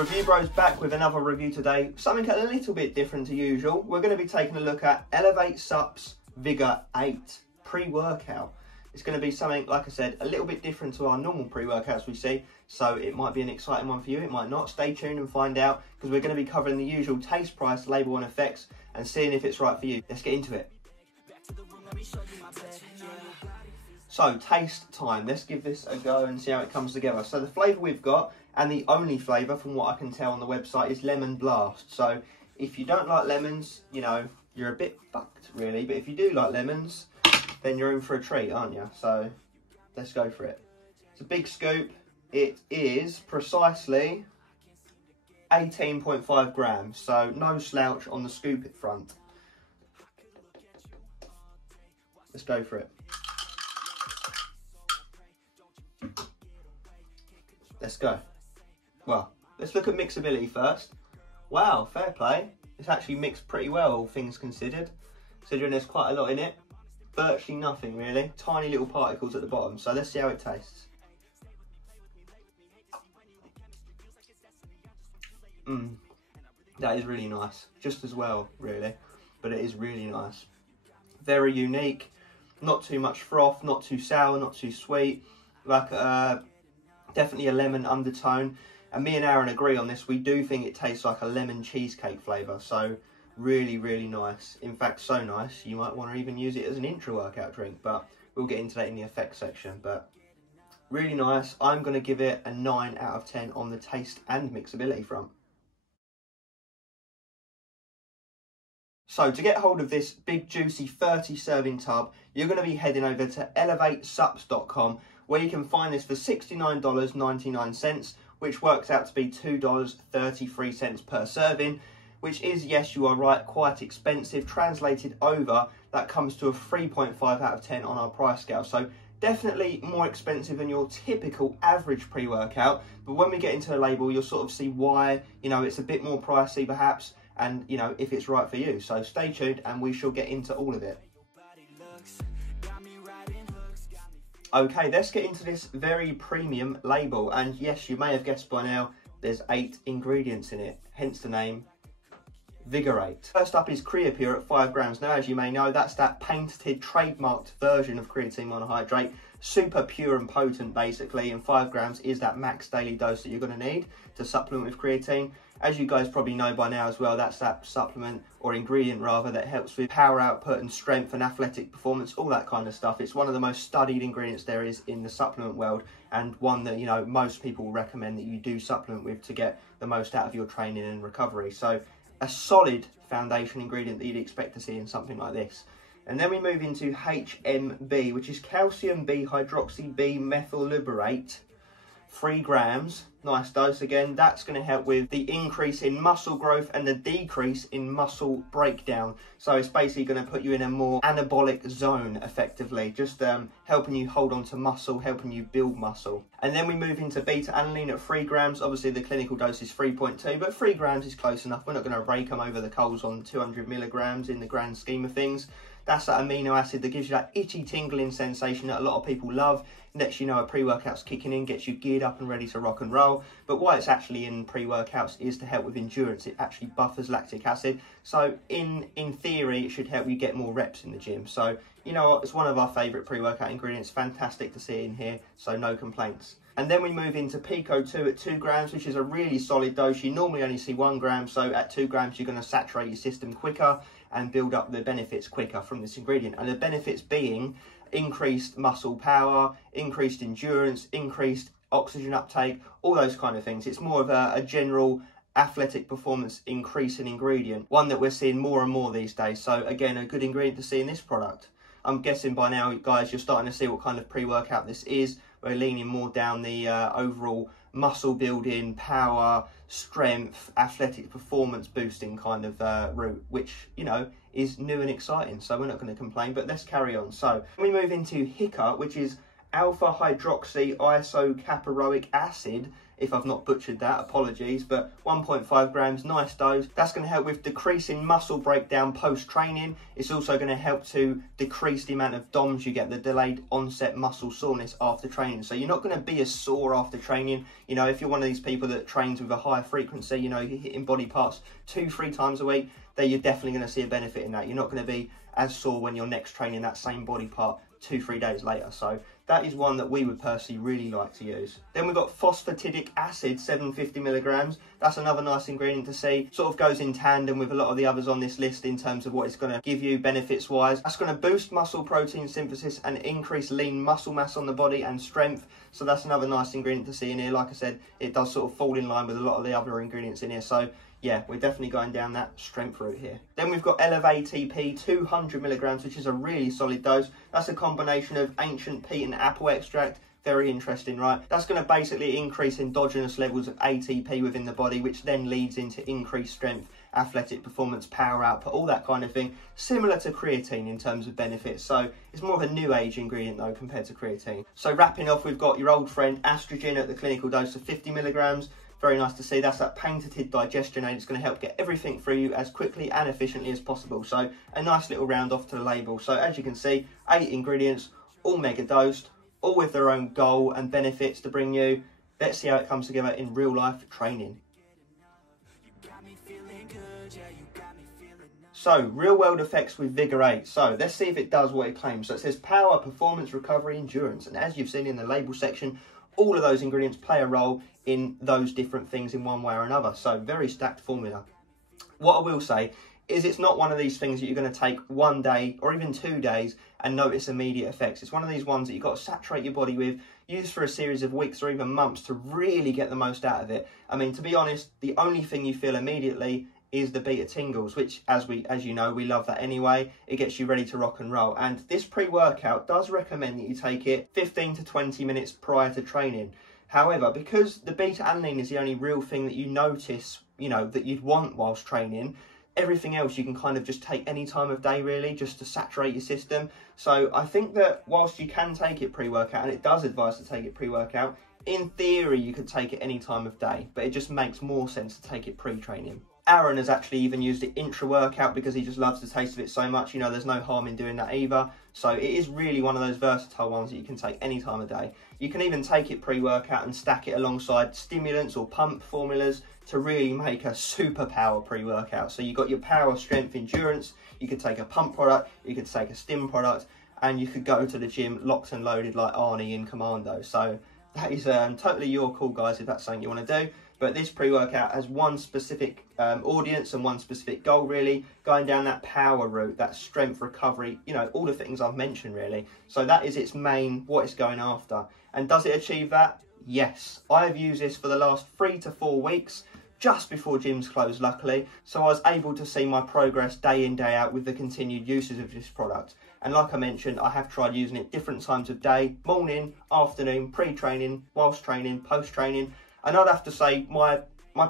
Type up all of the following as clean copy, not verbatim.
Review Bros back with another review today, something a little bit different to usual. We're going to be taking a look at ELEV8 SUPPS VIGOR8 pre-workout. It's going to be something, like I said, a little bit different to our normal pre-workouts we see, so it might be an exciting one for you, it might not. Stay tuned and find out, because we're going to be covering the usual taste, price, label and effects and seeing if it's right for you. Let's get into it. So, taste time. Let's give this a go and see how it comes together. So the flavour we've got, and the only flavour from what I can tell on the website, is Lemon Blast. So if you don't like lemons, you know, you're a bit fucked really. But if you do like lemons, then you're in for a treat, aren't you? So let's go for it. It's a big scoop. It is precisely 18.5 grams. So no slouch on the scoop at front. Let's go for it. Let's go. Well, let's look at mixability first. Wow, fair play. It's actually mixed pretty well, all things considered. Considering there's quite a lot in it. Virtually nothing, really. Tiny little particles at the bottom. So let's see how it tastes. That is really nice. Just as well, really. But it is really nice. Very unique. Not too much froth, not too sour, not too sweet. Like, definitely a lemon undertone. And me and Aaron agree on this. We do think it tastes like a lemon cheesecake flavour. So really, really nice. In fact, so nice, you might want to even use it as an intra-workout drink. But we'll get into that in the effects section. But really nice. I'm going to give it a 9 out of 10 on the taste and mixability front. So to get hold of this big juicy 30 serving tub, you're going to be heading over to elevate-supps.com, where you can find this for $69.99, which works out to be $2.33 per serving, which is, yes, you are right, quite expensive. Translated over, that comes to a 3.5 out of 10 on our price scale. So definitely more expensive than your typical average pre-workout. But when we get into the label, you'll sort of see why, you know, it's a bit more pricey perhaps, and, you know, if it's right for you. So stay tuned and we shall get into all of it. Okay, let's get into this very premium label. And yes, you may have guessed by now, there's 8 ingredients in it, hence the name VIGOR8. First up is creapure at 5 grams. Now, as you may know, that's that patented, trademarked version of creatine monohydrate. Super pure and potent, basically, and 5 grams is that max daily dose that you're going to need to supplement with creatine. As you guys probably know by now as well, that's that supplement, or ingredient rather, that helps with power output and strength and athletic performance, all that kind of stuff. It's one of the most studied ingredients there is in the supplement world, and one that, you know, most people recommend that you do supplement with to get the most out of your training and recovery. So a solid foundation ingredient that you'd expect to see in something like this. And then we move into HMB, which is calcium B-hydroxy B-methylluberate, 3 grams. Nice dose again. That's going to help with the increase in muscle growth and the decrease in muscle breakdown. So it's basically going to put you in a more anabolic zone, effectively. Just helping you hold on to muscle, helping you build muscle. And then we move into beta-alanine at 3 grams. Obviously, the clinical dose is 3.2, but 3 grams is close enough. We're not going to rake them over the coals on 200 milligrams in the grand scheme of things. That's that amino acid that gives you that itchy tingling sensation that a lot of people love. Lets you know a pre-workout's kicking in, gets you geared up and ready to rock and roll. But why it's actually in pre-workouts is to help with endurance. It actually buffers lactic acid. So in theory, it should help you get more reps in the gym. So, you know, it's one of our favourite pre-workout ingredients. Fantastic to see in here, so no complaints. And then we move into Pico 2 at 2 grams, which is a really solid dose. You normally only see 1 gram, so at 2 grams, you're going to saturate your system quicker and build up the benefits quicker from this ingredient. And the benefits being increased muscle power, increased endurance, increased oxygen uptake, all those kind of things. It's more of a general athletic performance increasing ingredient, one that we're seeing more and more these days. So again, a good ingredient to see in this product. I'm guessing by now, guys, you're starting to see what kind of pre-workout this is. We're leaning more down the overall muscle building, power, strength, athletic performance boosting kind of route, which, you know, is new and exciting. So we're not going to complain, but let's carry on. So we move into HICA, which is alpha hydroxy isocaporoic acid. If I've not butchered that, apologies, but 1.5 grams, nice dose. That's going to help with decreasing muscle breakdown post-training. It's also going to help to decrease the amount of DOMS you get, the delayed onset muscle soreness after training. So you're not going to be as sore after training. You know, if you're one of these people that trains with a higher frequency, you know, you're hitting body parts 2-3 times a week, then you're definitely going to see a benefit in that. You're not going to be as sore when you're next training that same body part 2-3 days later. So that is one that we would personally really like to use. Then we've got phosphatidic acid, 750 milligrams. That's another nice ingredient to see. Sort of goes in tandem with a lot of the others on this list in terms of what it's going to give you benefits wise. That's going to boost muscle protein synthesis and increase lean muscle mass on the body and strength. So that's another nice ingredient to see in here. Like I said, it does sort of fall in line with a lot of the other ingredients in here. So yeah, we're definitely going down that strength route here. Then we've got ELEV8 200 milligrams, which is a really solid dose. That's a combination of ancient peat and apple extract. Very interesting, right? That's going to basically increase endogenous levels of ATP within the body, which then leads into increased strength, athletic performance, power output, all that kind of thing. Similar to creatine in terms of benefits. So it's more of a new age ingredient though compared to creatine. So wrapping off, we've got your old friend estrogen at the clinical dose of 50 milligrams. Very nice to see. That's that patented digestion aid. It's going to help get everything through you as quickly and efficiently as possible. So a nice little round off to the label. So as you can see, 8 ingredients, all mega dosed, all with their own goal and benefits to bring you. Let's see how it comes together in real life training. So, real world effects with VIGOR8. So, let's see if it does what it claims. So, it says power, performance, recovery, endurance. And as you've seen in the label section, all of those ingredients play a role in those different things in one way or another. So, very stacked formula. What I will say is it's not one of these things that you're going to take one day or even 2 days and notice immediate effects. It's one of these ones that you've got to saturate your body with, use for a series of weeks or even months to really get the most out of it. I mean, to be honest, the only thing you feel immediately is the beta tingles, which as you know, we love that anyway. It gets you ready to rock and roll. And this pre-workout does recommend that you take it 15 to 20 minutes prior to training. However, because the beta alanine is the only real thing that you notice, you know, that you'd want whilst training, everything else you can kind of just take any time of day really, just to saturate your system. So I think that whilst you can take it pre-workout, and it does advise to take it pre-workout, in theory you could take it any time of day, but it just makes more sense to take it pre-training. Aaron has actually even used it intra-workout because he just loves the taste of it so much. You know, there's no harm in doing that either. So it is really one of those versatile ones that you can take any time of day. You can even take it pre-workout and stack it alongside stimulants or pump formulas to really make a superpower pre-workout. So you've got your power, strength, endurance. You could take a pump product, you could take a stim product, and you could go to the gym locked and loaded like Arnie in Commando. So that is totally your call, guys, if that's something you want to do. But this pre-workout has one specific audience and one specific goal, really, going down that power route, that strength recovery, you know, all the things I've mentioned, really. So that is its main, what it's going after. And does it achieve that? Yes. I have used this for the last 3 to 4 weeks, just before gyms closed, luckily. So I was able to see my progress day in, day out with the continued usage of this product. And like I mentioned, I have tried using it different times of day, morning, afternoon, pre-training, whilst training, post-training. And I'd have to say my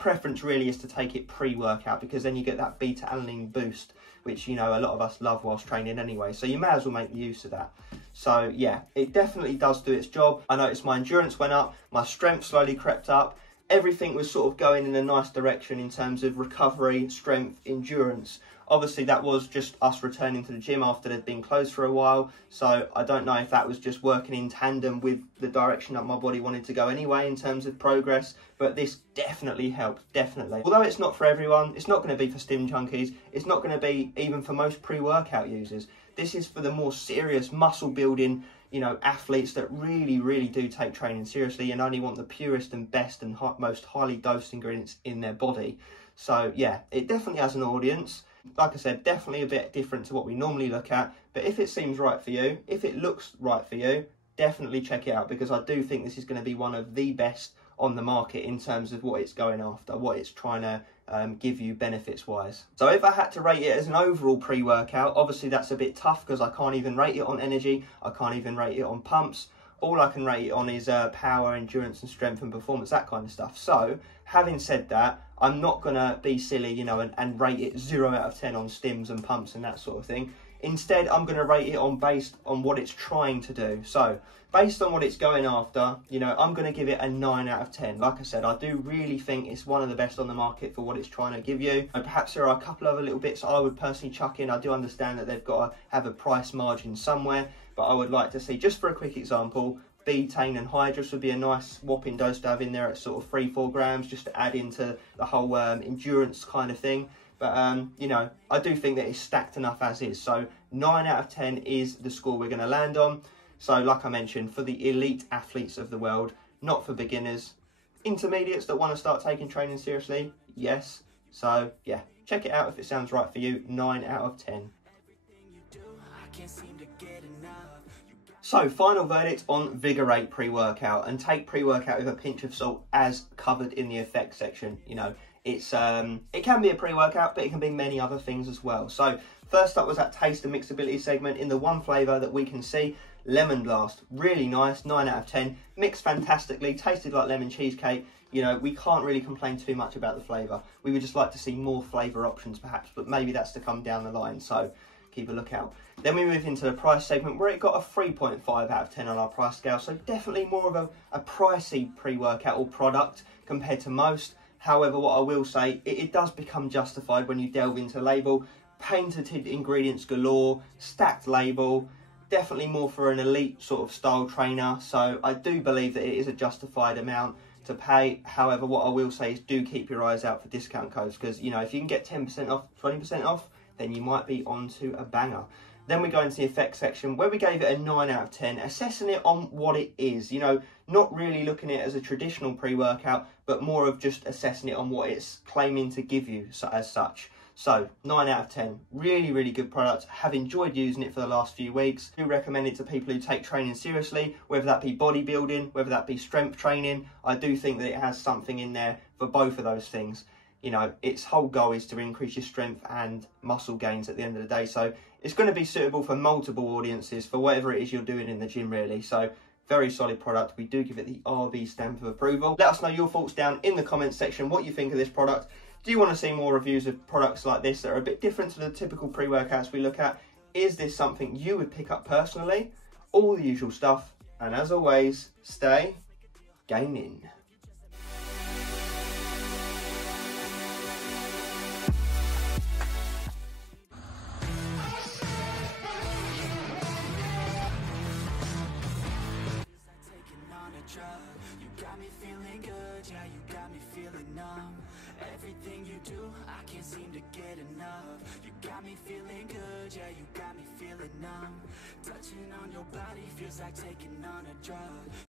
preference really is to take it pre-workout, because then you get that beta alanine boost, which, you know, a lot of us love whilst training anyway. So you may as well make use of that. So yeah, it definitely does do its job. I noticed my endurance went up, my strength slowly crept up. Everything was sort of going in a nice direction in terms of recovery, strength, endurance. Obviously, that was just us returning to the gym after they'd been closed for a while. So I don't know if that was just working in tandem with the direction that my body wanted to go anyway in terms of progress. But this definitely helped, definitely. Although it's not for everyone, it's not going to be for stim junkies. It's not going to be even for most pre-workout users. This is for the more serious muscle building, you know, athletes that really, really do take training seriously and only want the purest and best and most highly dosed ingredients in their body. So yeah, it definitely has an audience. Like I said, definitely a bit different to what we normally look at. But if it seems right for you, if it looks right for you, definitely check it out, because I do think this is going to be one of the best on the market in terms of what it's going after, what it's trying to give you benefits wise. So if I had to rate it as an overall pre-workout, obviously that's a bit tough because I can't even rate it on energy, I can't even rate it on pumps. All I can rate it on is power, endurance and strength and performance, that kind of stuff. So having said that, I'm not going to be silly, you know, and rate it 0 out of 10 on stims and pumps and that sort of thing. Instead, I'm going to rate it based on what it's trying to do. So, based on what it's going after, you know, I'm going to give it a 9 out of 10. Like I said, I do really think it's one of the best on the market for what it's trying to give you. And perhaps there are a couple other little bits I would personally chuck in. I do understand that they've got to have a price margin somewhere, but I would like to see, just for a quick example, betaine and hydrous would be a nice whopping dose to have in there at sort of 3-4 grams, just to add into the whole endurance kind of thing. But, you know, I do think that it's stacked enough as is. So 9 out of 10 is the score we're going to land on. So like I mentioned, for the elite athletes of the world, not for beginners. Intermediates that want to start taking training seriously, yes. So yeah, check it out if it sounds right for you. 9 out of 10. So, final verdict on VIGOR8 pre-workout, and take pre-workout with a pinch of salt as covered in the effects section. You know, it's it can be a pre-workout, but it can be many other things as well. So, first up was that taste and mixability segment in the one flavour that we can see, lemon blast. Really nice, 9 out of 10. Mixed fantastically, tasted like lemon cheesecake. You know, we can't really complain too much about the flavour. We would just like to see more flavour options perhaps, but maybe that's to come down the line. So, keep a lookout. Then we move into the price segment where it got a 3.5 out of 10 on our price scale. So definitely more of a pricey pre-workout or product compared to most. However, what I will say, it does become justified when you delve into label. Patented ingredients galore, stacked label, definitely more for an elite sort of style trainer. So I do believe that it is a justified amount to pay. However, what I will say is do keep your eyes out for discount codes, because, you know, if you can get 10% off, 20% off, then you might be onto a banger. Then we go into the effects section where we gave it a 9 out of 10, assessing it on what it is. You know, not really looking at it as a traditional pre-workout, but more of just assessing it on what it's claiming to give you as such. So, 9 out of 10. Really, really good product. Have enjoyed using it for the last few weeks. Do recommend it to people who take training seriously, whether that be bodybuilding, whether that be strength training. I do think that it has something in there for both of those things. You know, its whole goal is to increase your strength and muscle gains at the end of the day. So it's going to be suitable for multiple audiences, for whatever it is you're doing in the gym, really. So very solid product. We do give it the RV stamp of approval. Let us know your thoughts down in the comments section, what you think of this product. Do you want to see more reviews of products like this that are a bit different to the typical pre-workouts we look at? Is this something you would pick up personally? All the usual stuff. And as always, stay gaining. You got me feeling good, yeah, you got me feeling numb. Everything you do, I can't seem to get enough. You got me feeling good, yeah, you got me feeling numb. Touching on your body feels like taking on a drug.